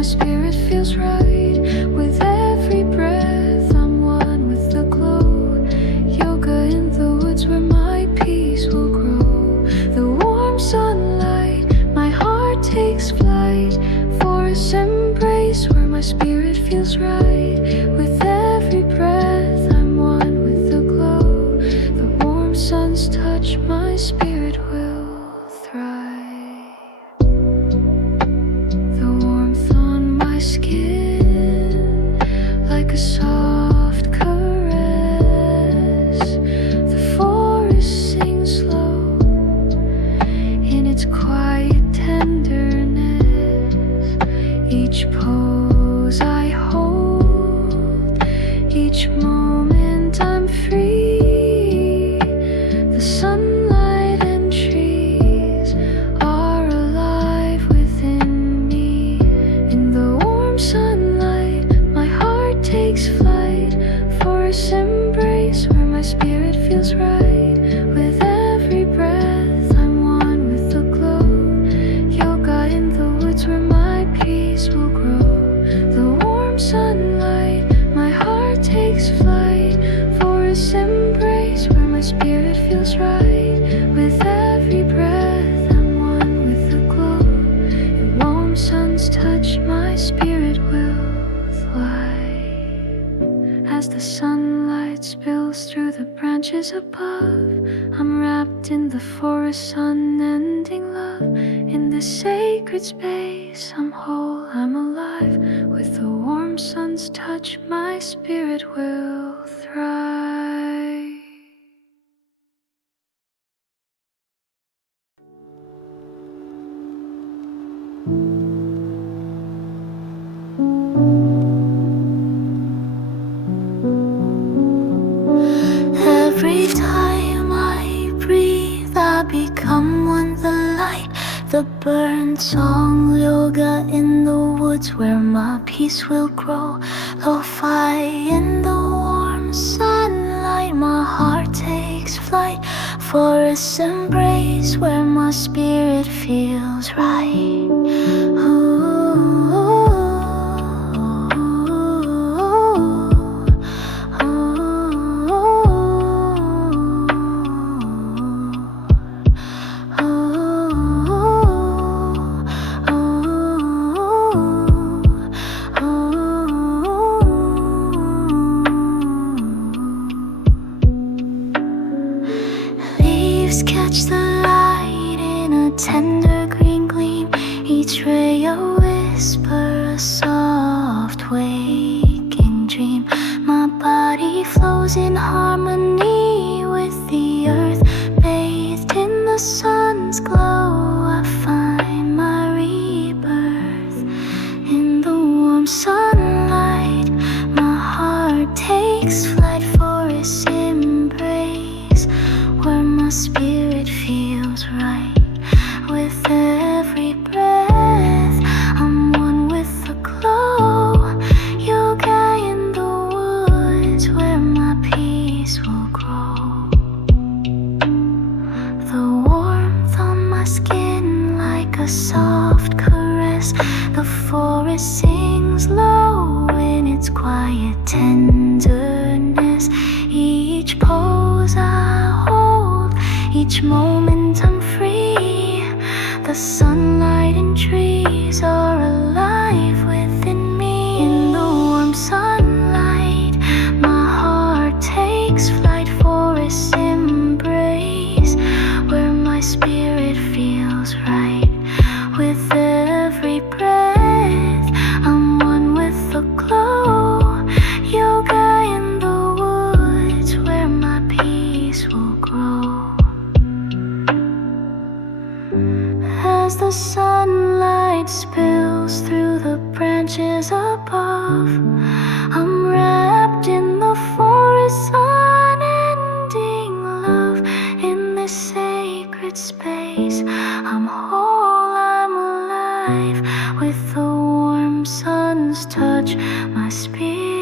my spirit feels right. With every breath, I'm one with the glow. Yoga in the woods where my peace will grow. The warm sunlight, my heart takes flight. Forest embrace where my spirit feels right. With every breath, I'm one with the glow. The warm sun's touch, my spirit will thrive. The warmth on my skin, like a soft caress. The forest sings low in its quiet tenderness. Each pose I hold, each moment I'm free. The sunlight and trees are alive within me. In the warm sunlight, my heart takes flight. Forest embrace where my spirit feels right. With every breath, I'm one with the glow. Yoga in the woods where my peace will grow. The warm sunlight, my heart takes flight. Forest embrace where my spirit feels right. With every breath, I'm one with the glow. Your warm sun's touch, my spirit will fly. As the sunlight spills through the branches above, I'm wrapped in the forest's unending love. In this sacred space, I'm whole, I'm alive. With the warm sun's touch, my spirit will thrive. Every time I breathe, I become one with the light. The bird song, yoga in the woods where my peace will grow. Lo-fi in the warm sunlight, my heart takes flight. Forest embrace where my spirit feels right. Leaves catch the light in a tender green gleam. Each ray a whisper, a soft waking dream. My body flows in harmony with the earth, bathed in the sun's glow. I find my rebirth in the warm sunlight. My heart takes flight for its embrace where my spirit feels right. With every breath, I'm one with the glow. Yoga in the woods where my peace will grow. The warmth on my skin like a soft caress. The forest sings low in its quiet tenderness. Each pose I hold, each moment I'm free. The sunlight and trees are alive within me. In the warm sunlight, my heart takes flight for its embrace where my spirit feels right. With every breath, I'm one with the glow. Yoga in the woods where my peace will grow. As the sunlight spills through the branches above, I'm wrapped in the forest's unending love. In this sacred space, I'm whole, I'm alive. With the warm sun's touch, my spirit